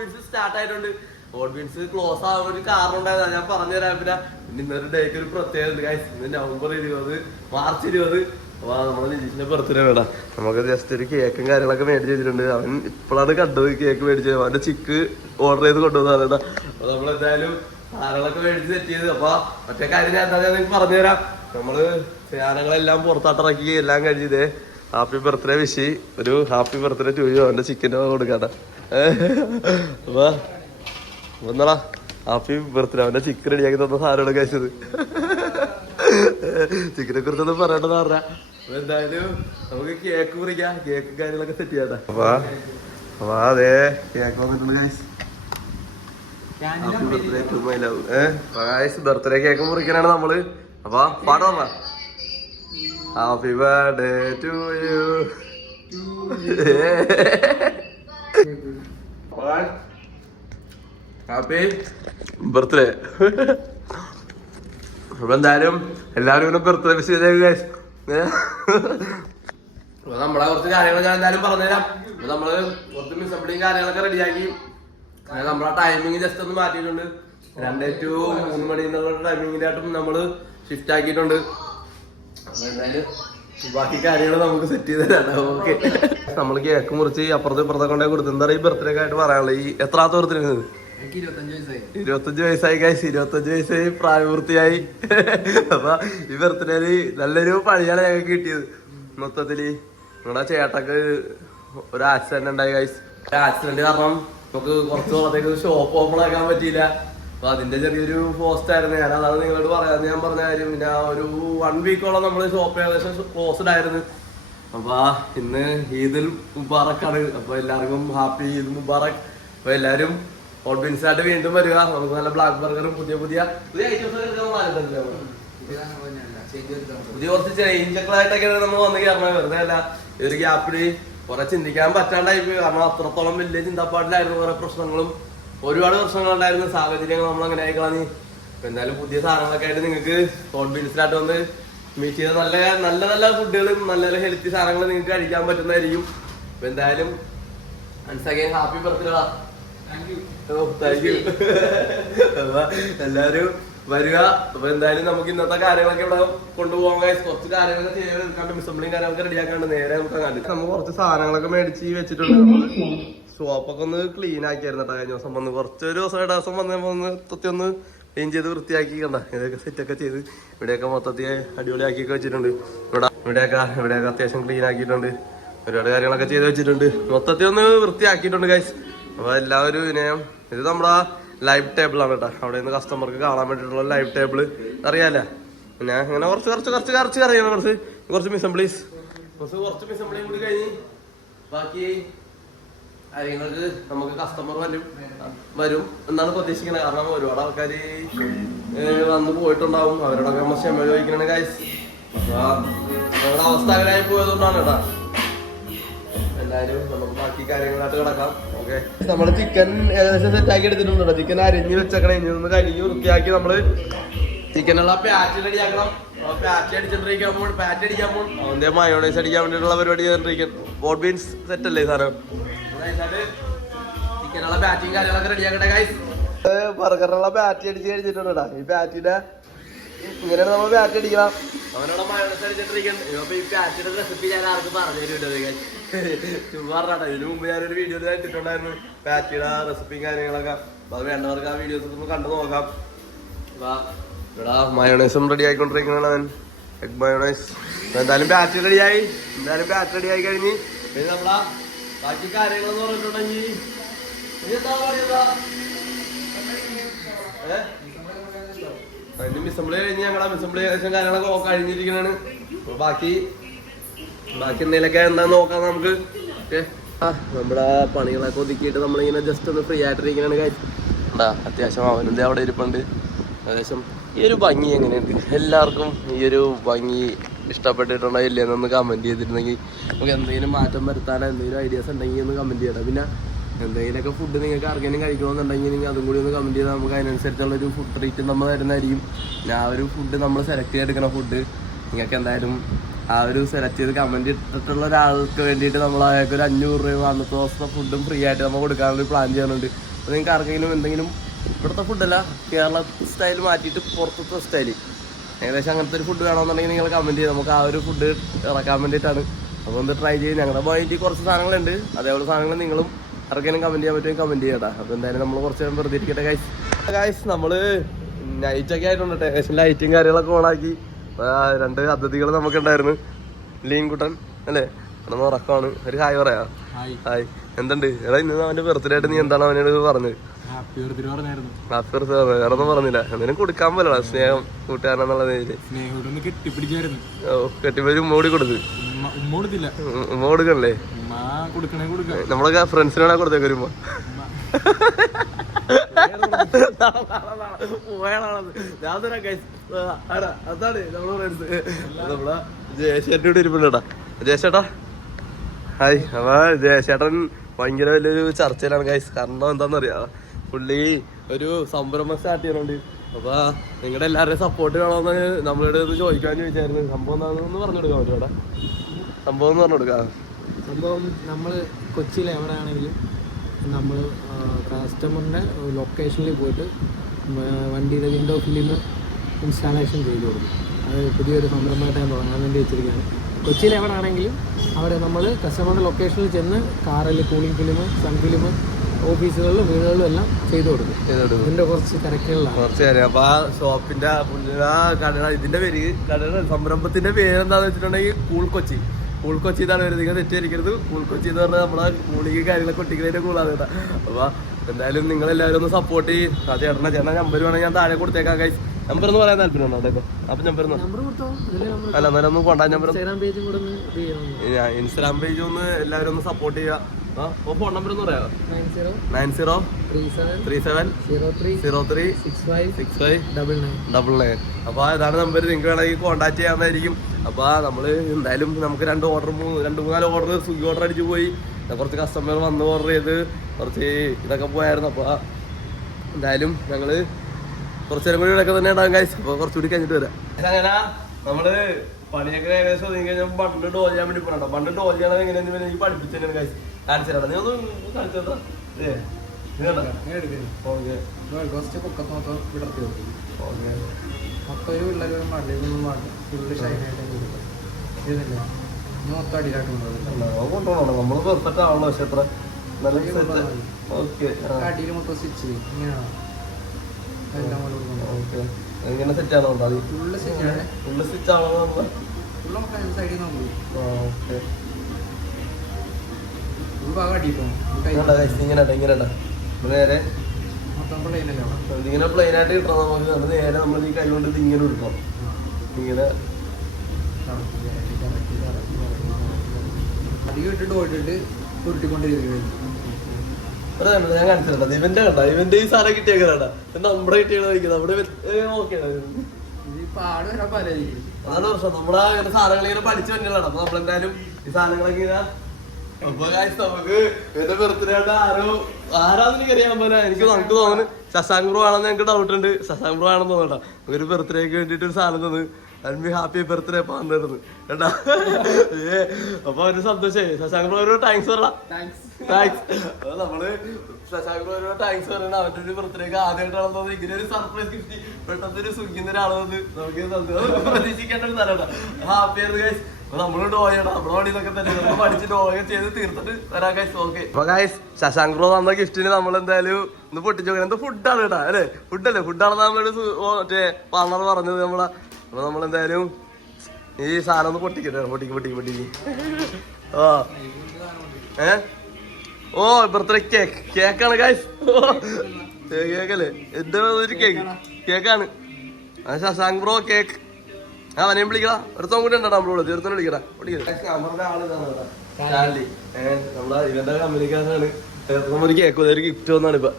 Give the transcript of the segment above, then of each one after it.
Beans start ആയിട്ടുണ്ട്. ഓട്ട് beans close ആവാൻ ഒരു കാരണം ഉണ്ടായതാണ്, ഞാൻ പറഞ്ഞുതരാം. പിന്നെ ഇന്നൊരു ഡേക്ക് ഒരു പ്രത്യേകത ഗൈസ്. ഇന്ന് നവംബർ 20 മാർച്ച് 20. അപ്പൊ നമ്മളെ നിതീഷിന്റെ ബർത്ത്ഡേ വേണ്ട. നമുക്ക് ജസ്റ്റ് ഒരു കേക്കും കാര്യങ്ങളൊക്കെ മേടിച്ച് വെച്ചിട്ടുണ്ട്. അവൻ ഇപ്പോഴാണ് കണ്ടത് കേക്ക് മേടിച്ചത്. അവന്റെ ചിക്ക് ഓർഡർ ചെയ്ത് കൊണ്ടുവന്നതാണ് കേട്ടോ. അപ്പൊ നമ്മളെന്തായാലും സാധനങ്ങളൊക്കെ മേടിച്ച് സെറ്റ് ചെയ്ത്. അപ്പൊ മറ്റേ കാര്യം ഞാൻ എന്താ നിങ്ങൾക്ക് പറഞ്ഞുതരാം. നമ്മള് സാധനങ്ങളെല്ലാം പുറത്താട്ടിറക്കി എല്ലാം കഴിഞ്ഞത് ഹാപ്പി ബർത്ത്ഡേ വിഷ്. ഒരു ഹാപ്പി ബർത്ത്ഡേ ടു യു അവന്റെ ചിക്കൻ്റെ കൊടുക്കാട്ടെ. അപ്പൊ ഒന്നടാ ഹാപ്പി ബർത്ത്ഡേ. അവന്റെ ചിക്കൻ റെഡിയാക്കി തന്ന സാധനമാണ് കഴിച്ചത്. ചിക്കനെ കുറിച്ചൊന്നും പറയേണ്ടത് പറഞ്ഞ. എന്തായാലും നമുക്ക് കേക്ക് മുറിക്കാം, കേക്കും കാര്യങ്ങളൊക്കെ സെറ്റ് ചെയ്യാട്ടെ. അപ്പൊ അതെ കേക്ക് വന്നിട്ടുണ്ട് guys. Happy birthday to my love. Guys birthday cake മുറിക്കാനാണ് നമ്മള്. അപ്പൊ പാട്ട് പറഞ്ഞ happy birthday to you. Happy birthday. അപ്പൊ എന്തായാലും എല്ലാവരും ഇവിടെ ബർത്ത്ഡേ വിഷ് ചെയ്തേക്ക് ഗൈസ്. നമ്മളെ കുറച്ച് കാര്യങ്ങളൊക്കെ എന്തായാലും പറഞ്ഞുതരാം. നമ്മള് കുറച്ച് മിസ്സംബ്ലിയും കാര്യങ്ങളൊക്കെ റെഡിയാക്കി. നമ്മളെ ടൈമിങ് ജസ്റ്റ് ഒന്ന് മാറ്റിയിട്ടുണ്ട്. 2 to 3 മണി എന്നുള്ള ടൈമിങ്ങിലായിട്ടും നമ്മള് ഷിഫ്റ്റ് ആക്കിയിട്ടുണ്ട്. എന്തായാലും ബാക്കി കാര്യങ്ങൾ നമുക്ക് സെറ്റ് ചെയ്ത് തരാം. ഓക്കെ, നമ്മള് കേക്ക് മുറിച്ച് അപ്പുറത്തെ ഇപ്പുറത്തെ കൊണ്ടേ കൊടുത്തു. എന്താ ഈ ബർത്ത്ഡേ ഒക്കെ ആയിട്ട് പറയാനുള്ളത്? ഈ എത്രാമത്തെ ബർത്ത്ഡേ? 25 വയസ്സായി ഗൈസ്. 25 വയസ്സായി, പ്രായപൂർത്തിയായി. അപ്പൊ ഈ ബർത്ത്ഡേയില് നല്ലൊരു പണിയാണ് ഞങ്ങൾക്ക് കിട്ടിയത്. മൊത്തത്തില് നിങ്ങളുടെ ചേട്ടക്ക് ഒരു ആക്സിഡന്റ് ഉണ്ടായി ഗൈസ്. ആക്സിഡന്റ് കാരണം നമുക്ക് കുറച്ച് നാളത്തേക്ക് ഷോപ്പ് ഓപ്പൺ ആക്കാൻ പറ്റിയില്ല. അപ്പൊ അതിന്റെ ചെറിയൊരു പോസ്റ്റ് ആയിരുന്നു. ഞാൻ അതാണ് നിങ്ങളോട് പറയാന്ന് ഞാൻ പറഞ്ഞ കാര്യം. പിന്നെ ഒരു 1 വീക്കോളം നമ്മള് ഷോപ്പ് ഏകദേശം ക്ലോസ്ഡ് ആയിരുന്നു. അപ്പൊ ഇന്ന് ഈദുൽ മുബാറക്കാണ്. അപ്പൊ എല്ലാവർക്കും ഹാപ്പി ഈദ് മുബാറക്. അപ്പൊ എല്ലാരും ഓട്ട് ബീൻസ് ആയിട്ട് വീണ്ടും വരിക. നമുക്ക് നല്ല ബ്ലാക്ക് ബർഗറും പുതിയ ഐറ്റംസ് പുതിയ കുറച്ച് ചേഞ്ചുകളായിട്ടൊക്കെയാണ് നമ്മൾ വന്ന് കയറണത്. വെറുതെ അല്ല, ഈ ഒരു ഗ്യാപ്പില് കുറെ ചിന്തിക്കാൻ പറ്റാണ്ടായി പോയി. കാരണം അത്രത്തോളം വലിയ ചിന്താപ്പാടിലായിരുന്നു. കുറെ പ്രശ്നങ്ങളും ഒരുപാട് പ്രശ്നങ്ങളുണ്ടായിരുന്നു. സാഹചര്യങ്ങൾ നമ്മൾ അങ്ങനെ ആയിക്കളഞ്ഞ്. അപ്പൊ എന്തായാലും പുതിയ സാധനങ്ങളൊക്കെ ആയിട്ട് നിങ്ങൾക്ക് ഓട്ട് ബീൻസിലായിട്ട് വന്ന് മീറ്റ് ചെയ്ത നല്ല നല്ല നല്ല ഫുഡുകളും നല്ല നല്ല ഹെൽത്തി സാധനങ്ങൾ നിങ്ങൾക്ക് കഴിക്കാൻ പറ്റുന്നതായിരിക്കും. അപ്പൊ എന്തായാലും ഹാപ്പി ബർത്ത്ഡേ. Thank you. എല്ലാരും വരിക. അപ്പൊ എന്തായാലും നമുക്ക് ഇന്നത്തെ കാര്യങ്ങളൊക്കെ ഇവിടെ കൊണ്ടുപോകാൻ കുറച്ച് കാര്യങ്ങളൊക്കെ ചെയ്തെടുക്കാണ്ട് മിസംബ്ലിയും കാര്യങ്ങളൊക്കെ റെഡിയാക്കാണ്ട് നേരെ നമുക്ക് കണ്ടിട്ട് നമുക്ക് കുറച്ച് സാധനങ്ങളൊക്കെ മേടിച്ച് വെച്ചിട്ടുണ്ട്. ഷോപ്പൊക്കെ ഒന്ന് ക്ലീൻ ആക്കിയായിരുന്നു കേട്ടോ കഴിഞ്ഞ ദിവസം വന്ന്. കുറച്ചൊരു ദിവസം വന്ന് ഒന്ന് ക്ലീൻ ചെയ്ത് വൃത്തിയാക്കി കണ്ട. ഇതൊക്കെ സെറ്റൊക്കെ ചെയ്ത് ഇവിടെയൊക്കെ മൊത്തത്തിൽ അടിപൊളിയാക്കിയൊക്കെ വെച്ചിട്ടുണ്ട്. ഇവിടെയൊക്കെ അത്യാവശ്യം ക്ലീൻ ആക്കിയിട്ടുണ്ട്. ഒരുപാട് കാര്യങ്ങളൊക്കെ ചെയ്ത് വെച്ചിട്ടുണ്ട്. മൊത്തത്തിൽ ഒന്ന് വൃത്തിയാക്കിയിട്ടുണ്ട് ഗൈസ്. അപ്പൊ എല്ലാവരും ഇത് നമ്മുടെ ലൈവ് ടേബിൾ ആണ് കേട്ടോ. അവിടെ നിന്ന് കസ്റ്റമർക്ക് കാണാൻ വേണ്ടിയിട്ടുള്ള ലൈവ് ടേബിൾ അറിയാലോ. പിന്നെ അങ്ങനെ കുറച്ച് അറിയാം. കുറച്ച് മിസംബ്ലീസ് കൂടി കഴിഞ്ഞ് ബാക്കി കാര്യങ്ങൾക്ക് നമുക്ക് കസ്റ്റമർ വരും എന്നാണ് പ്രതീക്ഷിക്കുന്നത്. കാരണം ഒരുപാട് ആൾക്കാർ വന്ന് പോയിട്ടുണ്ടാവും. അവരോടൊക്കെ നമ്മൾ ക്ഷമ ചോദിക്കണ ഗൈസ്. നമ്മുടെ അവസ്ഥ അങ്ങനെ ആയി പോയതുകൊണ്ടാണ് കേട്ടോ. എന്തായാലും നമുക്ക് ബാക്കി കാര്യങ്ങളായിട്ട് കിടക്കാം. ഓക്കെ, നമ്മള് ചിക്കൻ ഏകദേശം സെറ്റാക്കി എടുത്തിട്ടുണ്ട്. ചിക്കൻ അരിഞ്ഞ് വെച്ചേക്കണം. ഇനി നിന്ന് കഴുകി വൃത്തിയാക്കി നമ്മള് ചിക്കനുള്ള പാറ്റ് റെഡിയാക്കണം. പാറ്റ് അടിക്കാൻ പോകും. അവന്റെ മയോണൈസ് അടിക്കാൻ വേണ്ടിയിട്ടുള്ള പരിപാടി ചെയ്തിരിക്കും. ഓട്ട് ബീൻസ് സെറ്റ് അല്ലേ സാധനം? ചിക്കനുള്ള പാറ്റിങ് കാര്യങ്ങളൊക്കെ റെഡിയാക്കട്ടെ ഗൈസ്. ബർഗറിനുള്ള പാറ്റ് അടിച്ച് കഴിച്ചിട്ടുണ്ട്. ഈ പാറ്റിന്റെ ഇങ്ങനെയാണ് നമ്മൾ പാറ്റ് അടിക്കണം. അവനോട് മയോണൈസ് അടിച്ചിട്ടിരിക്കുന്നത്. അപ്പൊ ഈ പാറ്റിന്റെ റെസിപ്പി ഞാൻ ആർക്കും പറഞ്ഞു തരുന്നുണ്ട്. ചുമ്മാറാട്ടോ. ഇതിനു മുമ്പ് ഞാനൊരു വീഡിയോ ഇട്ടിട്ടുണ്ടായിരുന്നു പാറ്റിയുടെ റെസിപ്പിയും കാര്യങ്ങളൊക്കെ. അത് വേണ്ടവർക്ക് ആ വീഡിയോസ് ഒന്ന് കണ്ടു നോക്കാം. ഇവിടെ മയോണൈസും റെഡി ആയിക്കൊണ്ടിരിക്കുന്നതാണ് അവൻ. Egg mayonnaise. എന്തായാലും പാറ്റ് റെഡിയായി. കഴിഞ്ഞ് പിന്നെ നമ്മളാ ബാക്കി കാര്യങ്ങളെന്ന് പറഞ്ഞിട്ടുണ്ടെങ്കിൽ അതിന്റെ മിസംബ്ലി കഴിഞ്ഞ് ഞങ്ങളെ മിസംബ്ലി ഏകദേശം കാര്യങ്ങളൊക്കെ കഴിഞ്ഞിരിക്കുന്നതാണ്. ബാക്കി എന്തെങ്കിലുമൊക്കെ എന്താ നോക്കാം നമുക്ക്. നമ്മുടെ പണികളൊക്കെ ഒതുക്കിയിട്ട് നമ്മളിങ്ങനെ ജസ്റ്റ് ഒന്ന് ഫ്രീ ആയിട്ടിരിക്കണാണ് കാര്യം. അത്യാവശ്യം അവനെന്താ അവിടെ ഇരിപ്പുണ്ട്. ഏകദേശം ഈ ഒരു ഭംഗി എങ്ങനെയുണ്ട്? എല്ലാവർക്കും ഈ ഒരു ഭംഗി ഇഷ്ടപ്പെട്ടിട്ടുണ്ടോ ഇല്ലെന്നൊന്ന് കമൻറ്റ് ചെയ്തിട്ടുണ്ടെങ്കിൽ നമുക്ക് എന്തെങ്കിലും മാറ്റം വരുത്താനോ എന്തെങ്കിലും ഐഡിയാസ് ഉണ്ടെങ്കിൽ ഒന്ന് കമൻറ്റ് ചെയ്യണം. പിന്നെ എന്തെങ്കിലുമൊക്കെ ഫുഡ് നിങ്ങൾക്ക് ആർക്കെങ്കിലും കഴിക്കണമെന്നുണ്ടെങ്കിൽ നിങ്ങൾ അതും കൂടി ഒന്ന് കമൻറ്റ് ചെയ്താൽ നമുക്ക് അതിനനുസരിച്ചുള്ളൊരു ഫുഡ് ട്രീറ്റ് നമ്മൾ തരുന്നതായിരിക്കും. പിന്നെ ആ ഒരു ഫുഡ് നമ്മൾ സെലക്ട് ചെയ്തെടുക്കുന്ന ഫുഡ് നിങ്ങൾക്ക് എന്തായാലും ആ ഒരു സെലക്ട് ചെയ്ത് കമൻറ്റ് ഇട്ടിട്ടുള്ള ഒരാൾക്ക് വേണ്ടിയിട്ട് നമ്മൾ അയാൾക്ക് ഒരു 500 രൂപ അന്നത്തെ ദിവസത്തെ ഫുഡും ഫ്രീ ആയിട്ട് നമ്മൾ കൊടുക്കാനൊരു പ്ലാൻ ചെയ്യുന്നുണ്ട്. അപ്പോൾ നിങ്ങൾക്ക് ആർക്കെങ്കിലും എന്തെങ്കിലും ഇവിടുത്തെ ഫുഡല്ല കേരള സ്റ്റൈൽ മാറ്റിയിട്ട് പുറത്തത്തെ സ്റ്റൈൽ ഏകദേശം അങ്ങനത്തെ ഒരു ഫുഡ് വേണമെന്നുണ്ടെങ്കിൽ നിങ്ങൾ കമൻറ്റ് ചെയ്ത് നമുക്ക് ആ ഒരു ഫുഡ് ഇറക്കാൻ വേണ്ടിയിട്ടാണ്. അപ്പോൾ ഒന്ന് ട്രൈ ചെയ്യും. ഞങ്ങളുടെ പോയിന്റ് കുറച്ച് സാധനങ്ങളുണ്ട്, അതേപോലെ സാധനങ്ങൾ നിങ്ങളും ആർക്കെങ്കിലും കമൻറ്റ് ചെയ്യാൻ പറ്റുമെങ്കിൽ കമൻറ്റ് ചെയ്യട്ടാ. അപ്പോൾ എന്തായാലും നമ്മൾ കുറച്ച് നേരം വെറുതെ ഇരിക്കട്ടെ ഗൈസ്. നമ്മൾ നൈറ്റൊക്കെ ആയിട്ടുണ്ട്, ഏകദേശം ലൈറ്റും കാര്യങ്ങളൊക്കെ ഓണാക്കി. 2 അതിഥികൾ നമുക്കുണ്ടായിരുന്നു. ലീൻകുട്ടൻ അല്ലേ, അവിടെ ഉറക്കമാണ്. ഒരു ഹായ് പറയാ. ഹായ്, എന്തുണ്ട്? എടാ ഇന്ന് അവൻ്റെ ബർത്ത്ഡേ ആയിട്ട് നീ എന്താണ് അവനോട് പറഞ്ഞത്? ഹാപ്പി ബർത്ത്ഡേ വേറെ ഒന്നും പറഞ്ഞില്ല. എന്തെങ്കിലും കൊടുക്കാൻ പോലടാ സ്നേഹം കൂട്ടുകാരനെന്നുള്ള രീതിയിൽ. ഓ കെട്ടിപ്പോയി ഉമ്മ കൂടി കൊടുത്ത്. ഉമ്മ കൊടുക്കണല്ലേ? നമ്മളൊക്കെ ഫ്രണ്ട്സിനാണ് കൊടുത്തേക്ക് ഉമ്മ. അതാണ് നമ്മളെ ഫ്രണ്ട്സ്. നമ്മളെ ജയശേട്ടനോട് ഇരിപ്പുണ്ടാ. ജയശേട്ടാ ഹായ്. അപ്പൊ ജയശേട്ടൻ ഭയങ്കര വലിയൊരു ചർച്ചയിലാണ് ഗൈസ്. കാരണം എന്താണെന്നറിയാം, പുള്ളി ഒരു സംരംഭം സ്റ്റാർട്ട് ചെയ്യുന്നുണ്ട്. അപ്പൊ നിങ്ങളുടെ എല്ലാവരുടെയും സപ്പോർട്ട് വേണമെന്ന് നമ്മളോട് ഇത് ചോദിക്കാമെന്ന് ചോദിച്ചായിരുന്നു. സംഭവം എന്താണെന്ന് പറഞ്ഞു കൊടുക്കാൻ പറ്റും? ഇവിടെ സംഭവം എന്ന് പറഞ്ഞു കൊടുക്കാം. സംഭവം നമ്മൾ കൊച്ചിയിൽ എവിടെ ആണെങ്കിലും നമ്മൾ കസ്റ്റമറിൻ്റെ ലൊക്കേഷനിൽ പോയിട്ട് വണ്ടിയുടെ വിൻഡോ ഫിലിം ഇൻസ്റ്റാളേഷൻ ചെയ്ത് കൊടുക്കും. അത് പുതിയൊരു സംരംഭമായിട്ട് ഞാൻ തുടങ്ങാൻ വേണ്ടി വെച്ചിരിക്കുകയാണ്. കൊച്ചിയിൽ എവിടെ ആണെങ്കിലും അവിടെ നമ്മൾ കസ്റ്റമറുടെ ലൊക്കേഷനിൽ ചെന്ന് കാറിൽ കൂളിംഗ് ഫിലിം, സൺ ഫിലിം, ഓഫീസുകളിലും വീടുകളിലും എല്ലാം ചെയ്തു കൊടുക്കും. ഇതിൻ്റെ കുറച്ച് തിരക്കുകളിലാണ്. കുറച്ച് കാര്യം. അപ്പോൾ ആ ഷോപ്പിൻ്റെ കടയുടെ ഇതിൻ്റെ പേര്, കടയുടെ സംരംഭത്തിൻ്റെ പേരെന്താണെന്ന് വെച്ചിട്ടുണ്ടെങ്കിൽ കൂൾ കൊച്ചി. കൂൾ കൊച്ചി എന്നാണ് വരുന്നത്. നിങ്ങൾ തെറ്റിയിരിക്കരുത്. കൂൾ കൊച്ചി എന്ന് പറഞ്ഞാൽ നമ്മളെ കൂളിങ് കാര്യങ്ങളൊക്കെ ഒട്ടിക്കുന്നതിൻ്റെ കൂളാണ് കേട്ടോ. അപ്പോൾ എന്തായാലും നിങ്ങളെല്ലാവരും ഒന്ന് സപ്പോർട്ട് ചെയ്യും. ആ ചേട്ടൻ്റെ നമ്പർ വേണമെങ്കിൽ ഞാൻ താഴെ കൊടുത്തേക്കാം ഗൈസ്. നമ്പർ എന്ന് പറയാൻ താല്പര്യമുണ്ടോ? അതൊക്കെ അപ്പം നമ്പർ അല്ല എന്നാലും ഒന്ന് കോൺടാക്ട് നമ്പർ, ഇൻസ്റ്റാഗ്രാം പേജ് ഒന്ന് എല്ലാവരും ഒന്ന് സപ്പോർട്ട് ചെയ്യുക. ഫോൺ നമ്പർ ഒന്ന് പറയാമോ? 9037036599. അപ്പോൾ ഇതാണ് നമ്പർ. നിങ്ങൾക്ക് വേണമെങ്കിൽ കോൺടാക്ട് ചെയ്യാവുന്നതായിരിക്കും. അപ്പോൾ നമ്മൾ എന്തായാലും നമുക്ക് 2-3-4 ഓർഡർ സ്വിഗ്ഗി ഓർഡർ അടിച്ച് പോയി. കുറച്ച് കസ്റ്റമർ വന്ന് ഓർഡർ ചെയ്ത് കുറച്ച് ഇതൊക്കെ പോയായിരുന്നു. അപ്പോൾ എന്തായാലും ഞങ്ങൾ കുറച്ച് നേരം കൂടി ഇടയ്ക്ക് തന്നെ ഉണ്ടാകും ഗൈസ്. അപ്പോൾ കുറച്ചുകൂടി കഴിഞ്ഞിട്ട് വരാം. അങ്ങനെ നമ്മള് പണിയൊക്കെ ഏകദേശം ഒതുങ്ങി കഴിഞ്ഞാൽ പണ്ട് ഡോൾ ചെയ്യാൻ വേണ്ടി പോകണം. പണ്ട് ഡോൾ ചെയ്യണത് എങ്ങനെയാണെന്ന് എനിക്ക് പഠിപ്പിച്ചു ഗൈസ്. കാണിച്ചാ നീ ഒന്ന് കാണിച്ചാ. കൊണ്ടുപോകണം നമ്മള് പെർഫെക്റ്റ് ആവണോ? പക്ഷെ എത്ര നല്ല ഓക്കെ. അടിയിൽ മൊത്തം സ്റ്റിച്ച് ഇങ്ങനെയാണ്. ഓക്കെ, ഇങ്ങനെ സെറ്റ് ആണോ? ഫുള്ള് സ്റ്റിച്ച് ആണോ? ഇങ്ങനെ നേരെ ഇതിങ്ങനെ പ്ലെയിൻ ആയിട്ട് കിട്ടണം നമുക്ക്. നമ്മൾ നേരെ നമ്മൾ ഈ കൈ കൊണ്ട് ഇത് ഇങ്ങനെ എടുക്കണം. ഇങ്ങനെ അധികം ഇട്ടിട്ട് പോയിട്ടിട്ട് ഉരുട്ടിക്കൊണ്ടിരിക്കുന്നത്. ഞാൻ കാണിച്ചിട്ടുണ്ടോ ഇവന്റെ കണ്ട? ഇവന്റെ ഈ സാധനം കിട്ടിയേക്കാ നമ്മുടെ കിട്ടിയത് നമ്മുടെ ഓക്കെ. അതാണ് പ്രശ്നം. നമ്മളെ ഇങ്ങനെ സാധനങ്ങൾ ഇങ്ങനെ പഠിച്ചു വന്നതാണ്. അപ്പൊ നമ്മളെന്തായാലും ഈ സാധനങ്ങളൊക്കെ ഇങ്ങനെ അപ്പൊ നമുക്ക് എന്റെ ബർത്ത്ഡേ ആയിട്ട് ആരാന്ന് എനിക്കറിയാൻ പോലെ നമുക്ക് തോന്നുന്നു ശശാങ്ക് ബ്രോ ആണെന്ന് ഞങ്ങൾക്ക് ഡൗട്ട് ഉണ്ട്. ശശാങ്ക് ബ്രോ ആണെന്ന് തോന്നണ്ട. ഒരു ബർത്ത്ഡേക്ക് വേണ്ടിട്ട് ഒരു സാധനം തന്നു. അൻപി ഹാപ്പി ബർത്ത്ഡേ പറഞ്ഞിരുന്നു കേട്ടാ. അപ്പൊ ഒരു സന്തോഷമായി. ശശാങ്ക് ബ്രോ ഒരു താങ്ക്സ് പറ. താങ്ക്സ്. അപ്പൊ നമ്മള് ശശാങ്ക് ബ്രോ ഒരു താങ്ക്സ് പറയണ. അവന്റെ ഒരു ബർത്ത്ഡേക്ക് ആദ്യമായിട്ടാണെന്ന് തോന്നുന്നു ഇങ്ങനെ ഒരു സർപ്രൈസ് ഗിഫ്റ്റ് പെട്ടെന്ന് ഒരു സുഖിന്റെ ഒരാളെന്ന് നമുക്ക് പ്രതീക്ഷിക്കേണ്ട ഒരു സ്ഥലമാണ്. ഹാപ്പി ആയിരുന്നു ഗൈസ്. നമ്മള് ഡോയാണ് നമ്മുടെ വണ്ടിയിലൊക്കെ തന്നെ പഠിച്ച് ഡോയൊക്കെ ചെയ്ത് തീർത്തിട്ട് വരാൻ ഗൈസ്. ഓക്കെ. അപ്പൊ ഗൈസ് ശശാങ്ക് ബ്രോ തന്ന ഗിഫ്റ്റിന് നമ്മളെന്തായാലും ഒന്ന് പൊട്ടിച്ചു നോക്കണം. എന്താ ഫുഡാണ് കേട്ടാ അല്ലേ? ഫുഡല്ലേ? ഫുഡാണെന്ന് നമ്മളൊരു മറ്റേ പാർട്ണർ പറഞ്ഞത് നമ്മളെ. അപ്പൊ നമ്മളെന്തായാലും ഈ സാധനം ഒന്ന് പൊട്ടിക്കട്ടെ. പൊട്ടിക്ക്. ഓ ബർത്ത്ഡേ കേക്കാണ് ഗൈസ്. കേക്കല്ലേ? എന്റെ ഒരു കേക്കാണ്. Shashank bro cake. അവനെയും വിളിക്കടാ. ഒരുത്തം കൂടി ഉണ്ടോ നമ്മളോട്? തീർത്തും വിളിക്കടാ. നമ്മുടെ ആളിതാണ് സ്റ്റാൻലി. നമ്മളെ ഇവന്റെ കമ്പനിക്കാരനാണ്. ഒരു കേക്ക് ഒരു ഗിഫ്റ്റ് വന്നാണ് ഇപ്പൊ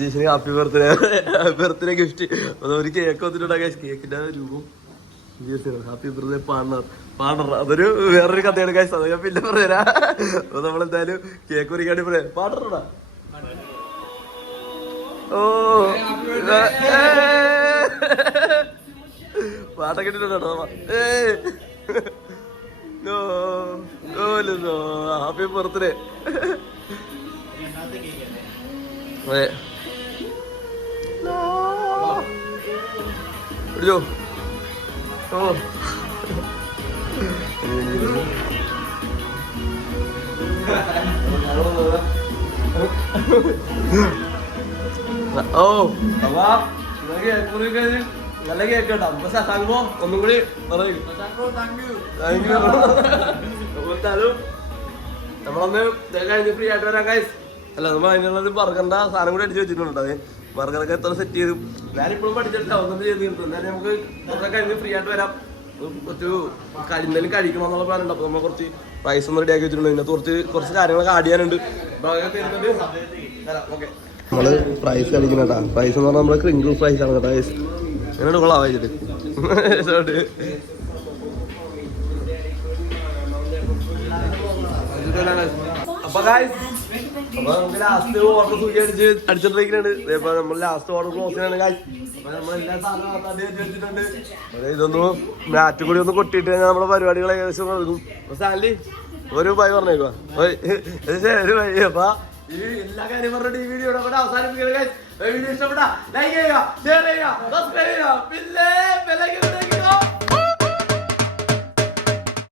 ജിഷിന്. Happy birthday gift. ഒരു കേക്ക് വന്നിട്ടുണ്ടാ ഗൈസ്. കേക്കിന്റെ രൂപം ഹാപ്പി ബർത്ത്ഡേ പാർട്ണർ. അതൊരു വേറൊരു കഥയാണ് ഗൈസ്. അത് ഞാൻ പിന്നെ പറയാ. അപ്പൊ നമ്മളെന്തായാലും കേക്ക് ഒരുക്കാണ്ടി പറയാം. പാർട്ണറാ. ഓ പാട്ടൊക്കെ ഇട്ടിട്ടുണ്ടോ? Happy birthday. അതെ പിടിച്ചോ ഓ അപ്പൊ നല്ല കേട്ടോ അപ്പൊ ശശാങ്കോ ഒന്നും കൂടി പറയും നമ്മളൊന്ന് കഴിഞ്ഞ് ഫ്രീ ആയിട്ട് വരാം ഗൈസ്. അല്ല നമ്മൾ അതിനുള്ളത് ബർഗറിന്റെ സാധനം കൂടി അടിച്ച് വെച്ചിട്ടുണ്ട്. അതെ ബർഗറൊക്കെ എത്ര സെറ്റ് ചെയ്തു ഞാനിപ്പോഴും പഠിച്ചിട്ടില്ല ഒന്നും ചെയ്ത് കിട്ടും. എന്നാലും നമുക്ക് കുറച്ച് കഴിഞ്ഞ് ഫ്രീ ആയിട്ട് വരാം. കുറച്ച് എന്തെങ്കിലും കഴിക്കണം എന്നുള്ള പ്ലാൻ ഉണ്ട്. അപ്പൊ നമ്മൾ കുറച്ച് റൈസ് ഒന്ന് റെഡി ആക്കി വെച്ചിട്ടുണ്ട്. ഇതിനകത്ത് കുറച്ച് കാര്യങ്ങളൊക്കെ ആഡ് ചെയ്യാനുണ്ട്. നമ്മള് ഫ്രൈസ് കഴിക്കുന്ന കേട്ടാ. ഫ്രൈസ് എന്ന് പറഞ്ഞാൽ നമ്മള് ക്രിങ്കിൾ ഫ്രൈസ് ആണ് കേട്ടോ. എന്നോട് കൊള്ളാം വായിച്ചിട്ട്. അപ്പൊ നമുക്ക് ലാസ്റ്റ് ഓർഡർ സൂചി അടിച്ചിട്ടിരിക്കുന്നുണ്ട്. ഇതേപോലെ നമ്മൾ ലാസ്റ്റ് ഓർഡർ ക്ലോസ് ചെയ്യാണ് ഗായ്സ്. അപ്പൊ നമ്മളെല്ലാ സാധനവും വെച്ചിട്ടുണ്ട്. ഇതൊന്ന് മാറ്റ് കൂടി ഒന്ന് കൊട്ടിയിട്ട് കഴിഞ്ഞാൽ നമ്മുടെ പരിപാടികൾ ഏകദേശം നൽകും. സാലി ഒരു ബൈ പറഞ്ഞേക്കുവാ ഒരു ബൈ. അപ്പൊ ഈ എല്ലാ കാര്യം പറഞ്ഞിട്ട് ഈ വീഡിയോ അവസാനിപ്പിക്കുന്നത്. വീഡിയോ ഇഷ്ടപ്പെട്ടാ ലൈക്ക് ചെയ്യുക, ഷെയർ ചെയ്യുക, സബ്സ്ക്രൈബ് ചെയ്യുക, പിന്നെ